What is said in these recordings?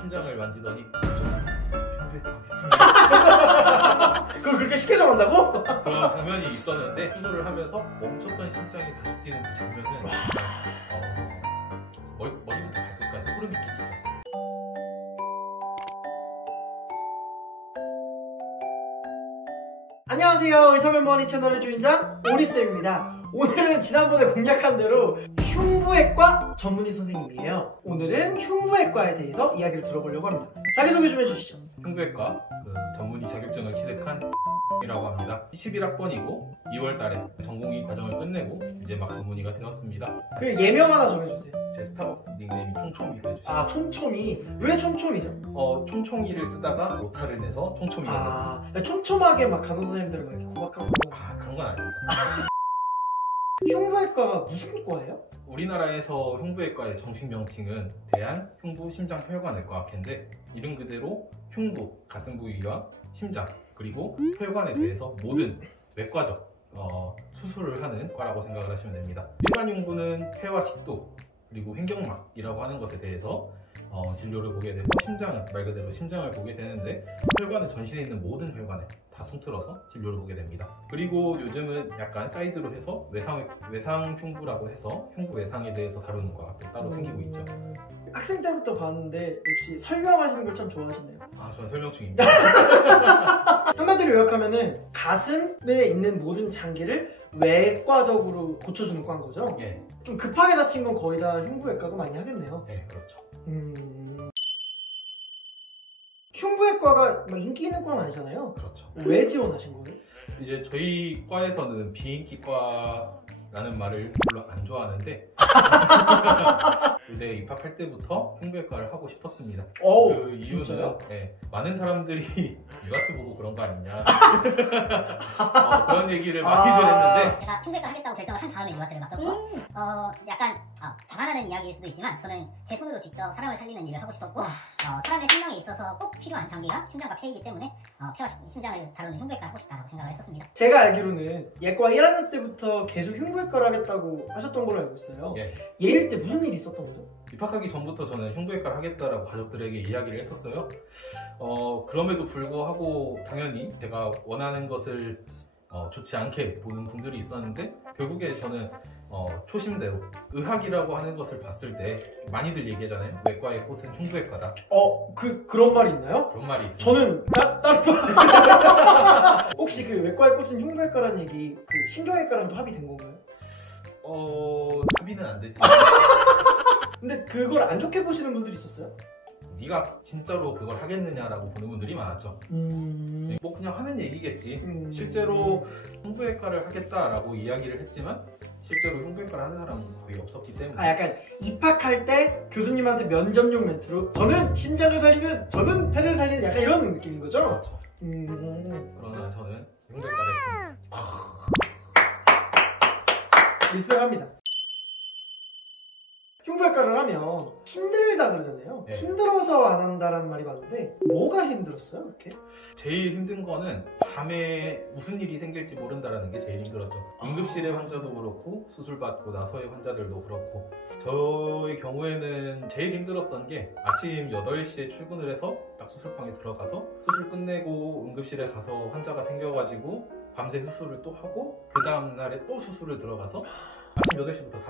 심장을 만지더니 흉부외과하겠습니다. 그걸 그렇게 쉽게 정한다고? 그런 장면이 있었는데 수술을 하면서 멈췄던 심장이 다시 뛰는 그 장면은 머리부터 발끝까지 소름이 끼치죠. 안녕하세요. 의사면머니 채널의 주인장 오리쌤입니다. 오늘은 지난번에 공약한 대로 흉부외과 전문의 선생님이에요. 오늘은 흉부외과에 대해서 이야기를 들어보려고 합니다. 자기소개 좀 해주시죠. 흉부외과 전문의 자격증을 취득한 이라고 합니다. 11학번이고 2월달에 전공의 과정을 끝내고 이제 막 전문의가 되었습니다. 그 예명 하나 정해주세요. 제 스타벅스 닉네임이 총총이로 해주시죠. 아, 촘촘이. 왜 촘촘이죠? 총총이를 쓰다가 오타를 내서 총총이가 됐습니다. 촘촘하게 막 간호사 선생님들은 막 이렇게 구박하고. 그런 건 아닙니다. 흉부외과가 무슨 과예요? 우리나라에서 흉부외과의 정식 명칭은 대한 흉부심장혈관외과학회인데 이름 그대로 흉부, 가슴 부위와 심장, 그리고 혈관에 대해서 모든 외과적 수술을 하는 과라고 생각을 하시면 됩니다. 일반 흉부는 폐와 식도, 그리고 횡격막이라고 하는 것에 대해서 진료를 보게 되고, 심장은 말 그대로 심장을 보게 되는데 혈관은 전신에 있는 모든 혈관에 다 통틀어서 진료를 보게 됩니다. 그리고 요즘은 약간 사이드로 해서 외상 흉부라고 해서 흉부 외상에 대해서 다루는 과가 따로 생기고 있죠. 학생 때부터 봤는데 역시 설명하시는 걸 참 좋아하시네요. 저는 설명충입니다. 한마디로 요약하면은 가슴에 있는 모든 장기를 외과적으로 고쳐주는 과인 거죠? 예. 좀 급하게 다친 건 거의 다 흉부외과가 많이 하겠네요. 네, 그렇죠. 흉부외과가 막 인기 있는 과는 아니잖아요. 그렇죠. 왜 지원하신 거예요? 이제 저희 과에서는 비인기과라는 말을 별로 안 좋아하는데 의대에 입학할 때부터 흉부외과를 하고 싶었습니다. 그 이유는 많은 사람들이 유아트 보고 그런 거 아니냐 그런 얘기를 많이들 했는데, 제가 흉부외과 하겠다고 결정을 한 다음에 유아트를 갔었고 약간 자만하는 이야기일 수도 있지만 저는 제 손으로 직접 사람을 살리는 일을 하고 싶었고 사람의 생명에 있어서 꼭 필요한 장기가 심장과 폐이기 때문에 폐와 심장을 다루는 흉부외과를 하고 싶다고 생각을 했었습니다. 제가 알기로는 예과 1학년 때부터 계속 흉부외과를 하겠다고 하셨던 걸로 알고 있어요. 예일 때 무슨 일이 있었던 거죠? 입학하기 전부터 저는 흉부외과를 하겠다라고 가족들에게 이야기를 했었어요. 그럼에도 불구하고 당연히 제가 원하는 것을 좋지 않게 보는 분들이 있었는데, 결국에 저는 초심대로 의학이라고 하는 것을 봤을 때 많이들 얘기하잖아요. 외과의 꽃은 흉부외과다. 그런 말이 있나요? 그런 말이 있습니다. 저는 다른 말. 혹시 그 외과의 꽃은 흉부외과라는 얘기 그 신경외과랑도 합의된 건가요? 합의는 안 됐지. 근데 그걸 안 좋게 보시는 분들이 있었어요? 네가 진짜로 그걸 하겠느냐라고 보는 분들이 많았죠. 뭐 그냥 하는 얘기겠지. 실제로 흉부외과를 하겠다라고 이야기를 했지만 실제로 흉부외과를 하는 사람은 거의 없었기 때문에. 약간 입학할 때 교수님한테 면접용 멘트로 저는 심장을 살리는, 저는 폐를 살리는 약간 이런 느낌인 거죠? 그렇죠. 그러나 저는 흉부외과를 했습니다. 리스펙합니다. 흉부외과를 하면 힘들다 그러잖아요. 네. 힘들어서 안 한다라는 말이 많은데 뭐가 힘들었어요, 그렇게? 제일 힘든 거는 밤에 무슨 일이 생길지 모른다라는 게 제일 힘들었죠. 응급실의 환자도 그렇고 수술받고 나서의 환자들도 그렇고, 저의 경우에는 제일 힘들었던 게 아침 8시에 출근을 해서 딱 수술방에 들어가서 수술 끝내고 응급실에 가서 환자가 생겨가지고 밤새 수술을 또 하고 그 다음날에 또 수술을 들어가서 아침 8시부터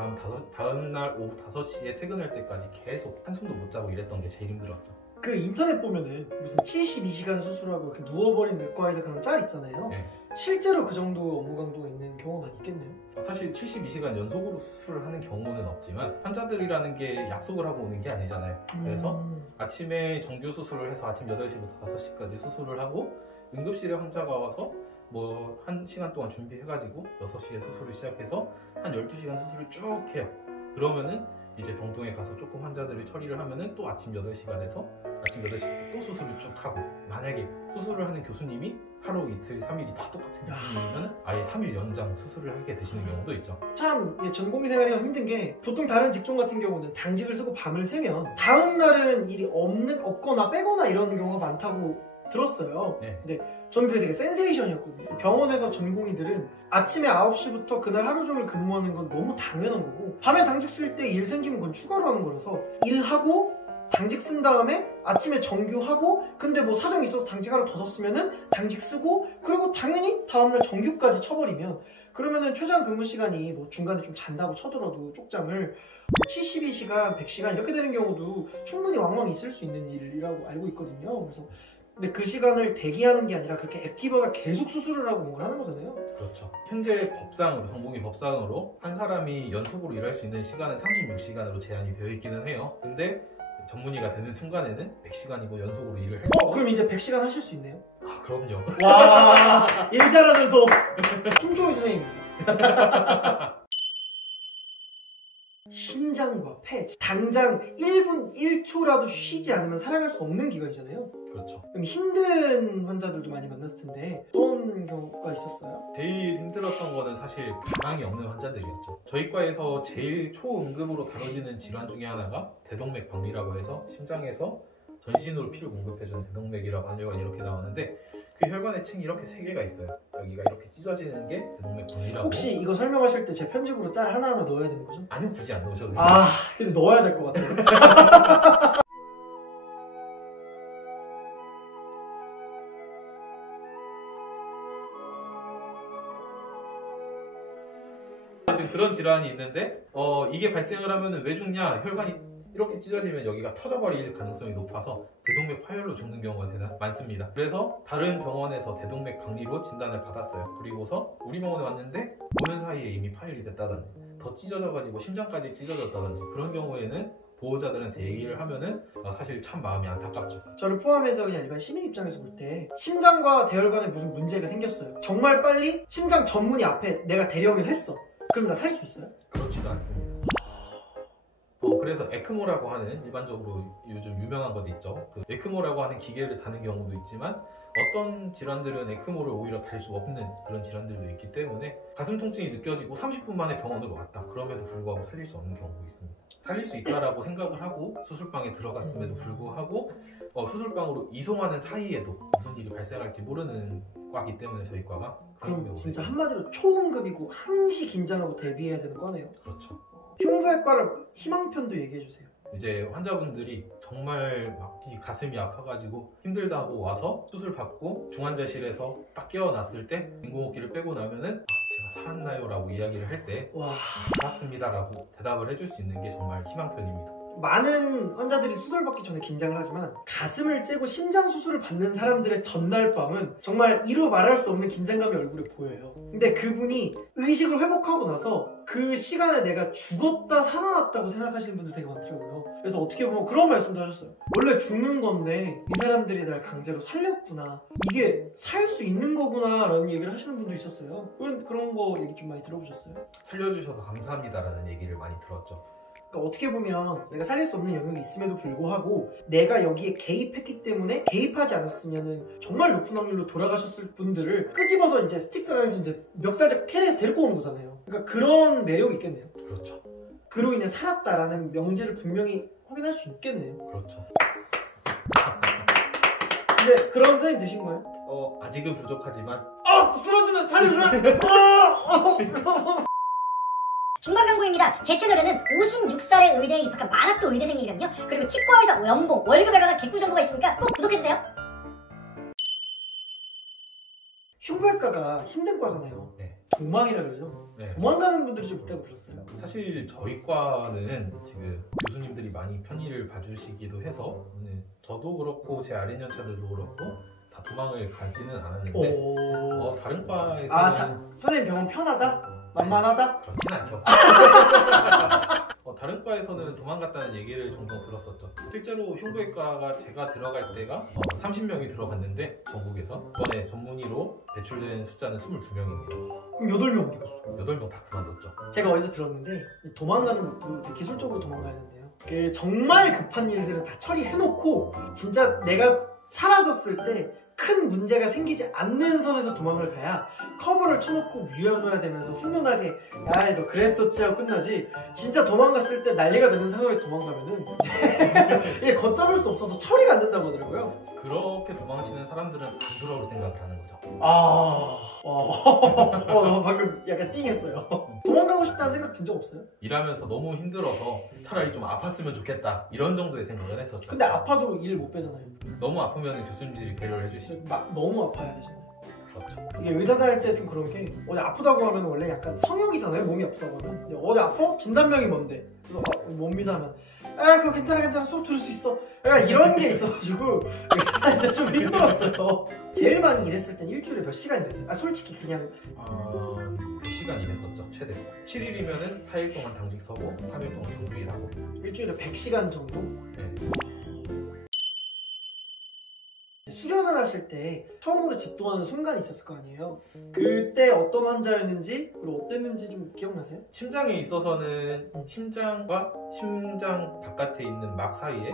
다음날 오후 5시에 퇴근할 때까지 계속 한숨도 못 자고 이랬던 게 제일 힘들었죠. 그 인터넷 보면은 무슨 72시간 수술하고 이렇게 누워버린 외과에서 그런 짤 있잖아요. 네. 실제로 그 정도 업무 강도가 있는 경우가 많이 있겠네요. 사실 72시간 연속으로 수술을 하는 경우는 없지만 환자들이라는 게 약속을 하고 오는 게 아니잖아요. 그래서 아침에 정규 수술을 해서 아침 8시부터 5시까지 수술을 하고 응급실에 환자가 와서 뭐 1시간 동안 준비해가지고 6시에 수술을 시작해서 한 12시간 수술을 쭉 해요. 그러면은 이제 병동에 가서 조금 환자들을 처리를 하면은 또 아침 8시가 돼서 아침 8시부터 또 수술을 쭉 하고, 만약에 수술을 하는 교수님이 하루 이틀 3일이 다 똑같은 교수님이면 아예 3일 연장 수술을 하게 되시는 경우도 있죠. 참 전공의 생활이 힘든 게, 보통 다른 직종 같은 경우는 당직을 쓰고 밤을 새면 다음 날은 일이 없거나 빼거나 이런 경우가 많다고 들었어요. 근데 저는 그게 되게 센세이션이었거든요. 병원에서 전공의들은 아침에 9시부터 그날 하루 종일 근무하는 건 너무 당연한 거고, 밤에 당직 쓸 때 일 생기면 그건 추가로 하는 거라서 일하고 당직 쓴 다음에 아침에 정규하고 근데 뭐 사정이 있어서 당직 하나 더 썼으면은 당직 쓰고 그리고 당연히 다음날 정규까지 쳐버리면 그러면은 최장 근무 시간이 뭐 중간에 좀 잔다고 쳐들어도 쪽잠을 72시간, 100시간 이렇게 되는 경우도 충분히 왕왕 있을 수 있는 일이라고 알고 있거든요. 그래서 근데 그 시간을 대기하는 게 아니라 그렇게 액티버가 계속 수술을 하고 뭔가 하는 거잖아요. 그렇죠. 현재 법상으로, 정부기 법상으로 한 사람이 연속으로 일할 수 있는 시간은 36시간으로 제한이 되어 있기는 해요. 근데 전문의가 되는 순간에는 100시간이고 연속으로 일을 해서 그럼 이제 100시간 하실 수 있네요? 아, 그럼요. 와, 일 잘하면서 김종희 선생님. 심장과 폐, 당장 1분 1초라도 쉬지 않으면 살아갈 수 없는 기관이잖아요. 그렇죠. 그럼 힘든 환자들도 많이 만났을 텐데 어떤 경우가 있었어요? 제일 힘들었던 거는 사실 가망이 없는 환자들이었죠. 저희 과에서 제일 초응급으로 다뤄지는 질환 중에 하나가 대동맥 박리라고 해서 심장에서 전신으로 피를 공급해주는 대동맥이라고 하는 혈관이 이렇게 나오는데 그 혈관의 층이 이렇게 3개가 있어요. 여기가 이렇게 찢어지는 게 대동맥 박리라고. 혹시 이거 설명하실 때 제 편집으로 짤 하나하나 넣어야 되는 거죠? 아니요, 굳이 안 넣으셔도 돼요. 아, 근데 넣어야 될 것 같아요. 그런 질환이 있는데 이게 발생을 하면 왜 죽냐? 혈관이 이렇게 찢어지면 여기가 터져버릴 가능성이 높아서 대동맥 파열로 죽는 경우가 많습니다. 그래서 다른 병원에서 대동맥 박리로 진단을 받았어요. 그리고서 우리 병원에 왔는데 오는 사이에 이미 파열이 됐다든지 더 찢어져가지고 심장까지 찢어졌다든지 그런 경우에는 보호자들한테 얘기를 하면은 사실 참 마음이 안타깝죠. 저를 포함해서 그냥 일반 시민 입장에서 볼 때 심장과 대혈관에 무슨 문제가 생겼어요. 정말 빨리 심장 전문의 앞에 내가 대령을 했어. 그럼 나 살 수 있어요? 그렇지도 않습니다. 그래서 에크모라고 하는 일반적으로 요즘 유명한 것도 있죠. 그 에크모라고 하는 기계를 다는 경우도 있지만 어떤 질환들은 에크모를 오히려 달 수 없는 그런 질환들도 있기 때문에 가슴 통증이 느껴지고 30분 만에 병원으로 왔다. 그럼에도 불구하고 살릴 수 없는 경우도 있습니다. 살릴 수 있다라고 생각을 하고 수술방에 들어갔음에도 불구하고 수술방으로 이송하는 사이에도 무슨 일이 발생할지 모르는 과이기 때문에 저희 과가 그럼 진짜 한마디로 초응급이고 항시 긴장하고 대비해야 되는 거네요. 그렇죠. 흉부외과를 희망편도 얘기해주세요. 이제 환자분들이 정말 막 이 가슴이 아파가지고 힘들다고 와서 수술 받고 중환자실에서 딱 깨어났을 때 인공호흡기를 빼고 나면은 제가 살았나요? 라고 이야기를 할 때 살았습니다 라고 대답을 해줄 수 있는 게 정말 희망편입니다. 많은 환자들이 수술 받기 전에 긴장을 하지만 가슴을 째고 심장 수술을 받는 사람들의 전날 밤은 정말 이루 말할 수 없는 긴장감이 얼굴에 보여요. 근데 그분이 의식을 회복하고 나서 그 시간에 내가 죽었다 살아났다고 생각하시는 분들 되게 많더라고요. 그래서 어떻게 보면 그런 말씀도 하셨어요. 원래 죽는 건데 이 사람들이 날 강제로 살렸구나. 이게 살 수 있는 거구나 라는 얘기를 하시는 분도 있었어요. 그런 거 얘기 좀 많이 들어보셨어요? 살려주셔서 감사합니다 라는 얘기를 많이 들었죠. 그러니까 어떻게 보면 내가 살릴 수 없는 영역이 있음에도 불구하고 내가 여기에 개입했기 때문에 개입하지 않았으면 정말 높은 확률로 돌아가셨을 분들을 끄집어서 이제 스틱스라에서 이제 멱살 잡고 캐리에서 데리고 오는 거잖아요. 그러니까 그런 매력이 있겠네요. 그렇죠. 그로 인해 살았다라는 명제를 분명히 확인할 수 있겠네요. 그렇죠. 근데 그런 선생님 되신 거예요? 아직은 부족하지만 쓰러지면 살려주면 중간광고입니다. 제 채널에는 56살의 의대에 입학한 만학도 의대생이거든요. 그리고 치과에서 연봉, 월급에 관한 개꿀 정보가 있으니까 꼭 구독해주세요. 흉부외과가 힘든 과잖아요. 네. 도망이라 그러죠. 네. 도망가는 분들이 좀 있다고 들었어요. 사실 저희 과는 지금 교수님들이 많이 편의를 봐주시기도 해서 저도 그렇고 제 아래 연차들도 그렇고 다 도망을 가지는 않았는데 다른 과에서는 선생님 병원 편하다? 만만하다? 그렇진 않죠. 다른 과에서는 도망갔다는 얘기를 종종 들었었죠. 실제로 흉부외과가 제가 들어갈 때가 30명이 들어갔는데 전국에서 이번에 전문의로 배출된 숫자는 22명입니다. 그럼 8명 어디 갔어? 8명 다 그만뒀죠. 제가 어디서 들었는데 도망가는 것도 되게 기술적으로 도망가야 된대요. 정말 급한 일들은 다 처리해놓고 진짜 내가 사라졌을 때 큰 문제가 생기지 않는 선에서 도망을 가야 커버를 쳐놓고 위험해야 되면서 훈훈하게 야 너 그랬었지 하고 끝나지, 진짜 도망갔을 때 난리가 되는 상황에서 도망가면은 이게 걷잡을 수 없어서 처리가 안 된다고 하더라고요. 그렇게 도망치는 사람들은 안 돌아올 생각을 하는 거죠. 방금 약간 띵했어요. 도망가고 싶다는 생각 든 적 없어요? 일하면서 너무 힘들어서 차라리 좀 아팠으면 좋겠다 이런 정도의 생각을 했었죠. 근데 아파도 일 못 빼잖아요. 너무 아프면 교수님들이 배려를 해주시죠. 너무 아파야 되잖아요. 그렇죠. 이게 의사 다닐 때 좀 그런 게 어디 아프다고 하면 원래 약간 성역이잖아요. 몸이 아프다고 하면. 근데 어디 아파? 진단명이 뭔데? 그래서 뭡니다 하면 그거 괜찮아 수업 들을 수 있어. 약간 이런 게 있어가지고 일단 좀 힘들었어요. 제일 많이 일했을 땐 일주일에 몇 시간 일했어요? 솔직히 그냥 100시간 일했었죠. 최대 7일이면은 4일 동안 당직 서고 3일 동안 정규 일하고 일주일에 100시간 정도? 네. 수련을 하실 때 처음으로 집도하는 순간이 있었을 거 아니에요? 그때 어떤 환자였는지 그리고 어땠는지 좀 기억나세요? 심장에 있어서는 심장과 심장 바깥에 있는 막 사이에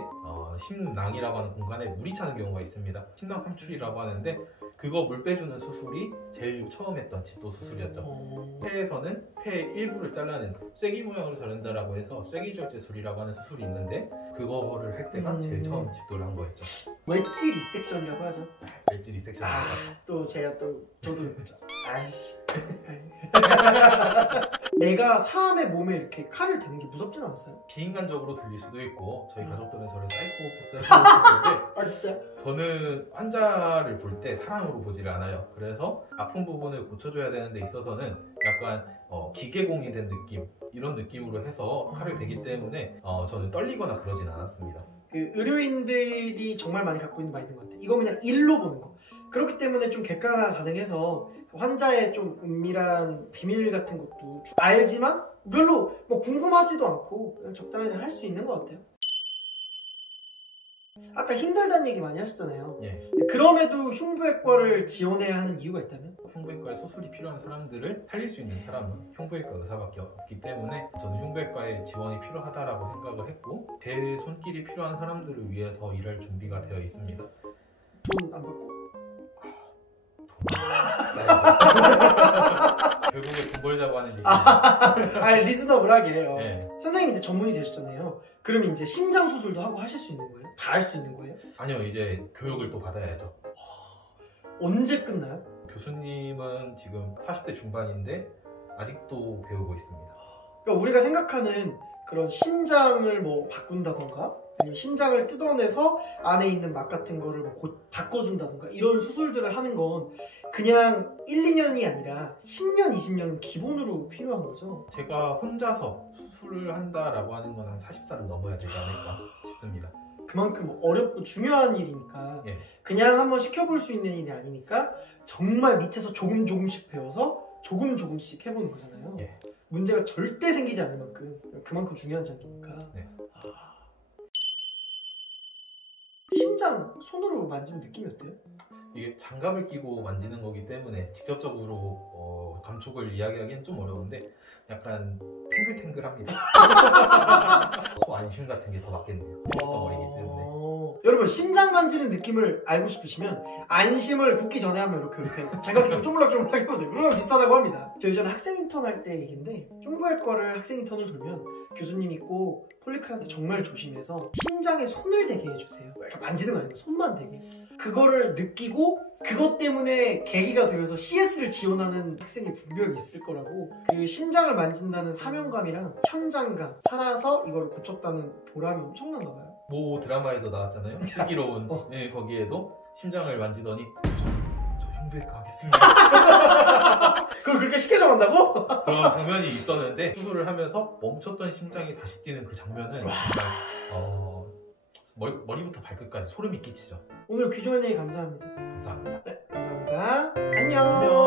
심낭이라고 하는 공간에 물이 차는 경우가 있습니다. 심낭 삼출이라고 하는데 그거 물 빼주는 수술이 제일 처음 했던 집도 수술이었죠. 폐에서는 폐의 일부를 잘라낸 쐐기 모양으로 자른다라고 해서 쐐기절제술이라고 하는 수술이 있는데 그거를 할 때가 제일 처음 집도를 한 거였죠. 웨지 리섹션이라고 하죠. 웨지 리섹션이라고 하죠. 또 제가 저도 아이씨 내가 사람의 몸에 이렇게 칼을 대는 게 무섭진 않았어요? 비인간적으로 들릴 수도 있고 저희 가족들은 저를 사이코패스라고 부르는데 진짜? 저는 환자를 볼 때 사람으로 보지를 않아요. 그래서 아픈 부분을 고쳐줘야 되는 데 있어서는 약간 기계공이 된 느낌 이런 느낌으로 해서 칼을 대기 때문에 저는 떨리거나 그러진 않았습니다. 그 의료인들이 정말 많이 갖고 있는 마인드인 것 같아요. 이거 그냥 일로 보는 거. 그렇기 때문에 좀 객관화가 가능해서 환자의 좀 은밀한 비밀 같은 것도 알지만 별로 뭐 궁금하지도 않고 그냥 적당히 할 수 있는 것 같아요. 아까 힘들다는 얘기 많이 하셨잖아요. 예. 그럼에도 흉부외과를 지원해야 하는 이유가 있다면? 흉부외과에 수술이 필요한 사람들을 살릴 수 있는 사람은 흉부외과 의사밖에 없기 때문에 저는 흉부외과에 지원이 필요하다라고 생각을 했고 제 손길이 필요한 사람들을 위해서 일할 준비가 되어 있습니다. 돈 안 받고? 결국에 돈 벌자고 하는 짓이 리즈너블하게 해요. 네. 선생님 이제 전문이 되셨잖아요. 그러면 이제 심장 수술도 하고 하실 수 있는 거예요? 다 할 수 있는 거예요? 아니요, 이제 교육을 또 받아야죠. 언제 끝나요? 교수님은 지금 40대 중반인데 아직도 배우고 있습니다. 그러니까 우리가 생각하는 그런 심장을 뭐 바꾼다던가 아니면 심장을 뜯어내서 안에 있는 막 같은 거를 뭐 바꿔준다던가 이런 수술들을 하는 건 그냥 1, 2년이 아니라 10년, 20년은 기본으로 필요한 거죠. 제가 혼자서 수술을 한다라고 하는 건 한 40살을 넘어야 되지 않을까 싶습니다. 그만큼 어렵고 중요한 일이니까 예. 그냥 한번 시켜볼 수 있는 일이 아니니까 정말 밑에서 조금씩 배워서 조금씩 해보는 거잖아요. 예. 문제가 절대 생기지 않을 만큼 그만큼 중요한 장기니까. 네. 심장 손으로 만지면 느낌이 어때요? 이게 장갑을 끼고 만지는 거기 때문에 직접적으로 감촉을 이야기하기는 좀 어려운데 약간 탱글탱글합니다. 소 안심 같은 게 더 맞겠네요. 덩어리이기 때문에. 여러분 심장 만지는 느낌을 알고 싶으시면 안심을 굽기 전에 하면 이렇게 장갑 끼고 쪼물락쪼물락 해보세요. 그러면 비슷하다고 합니다. 저 예전에 학생 인턴 할 때 얘기인데 흉부외과를 학생 인턴을 돌면 교수님이 꼭 폴리클한테 정말 조심해서 심장에 손을 대게 해주세요. 약간 만지는 거 아니고 손만 대게. 그거를 느끼고 그것 때문에 계기가 되어서 CS를 지원하는 학생이 분명히 있을 거라고. 그 심장을 만진다는 사명감이랑 현장감 살아서 이걸 고쳤다는 보람이 엄청난가 봐요. 모 드라마에도 나왔잖아요. 슬기로운 네, 거기에도 심장을 만지더니 저 흉부외과 하겠습니다. 그걸 그렇게 쉽게 정한다고? 그런 장면이 있었는데 수술을 하면서 멈췄던 심장이 다시 뛰는 그 장면은 정말 머리부터 발끝까지 소름이 끼치죠. 오늘 귀중한 얘기 감사합니다. 감사합니다. 네, 감사합니다. 안녕.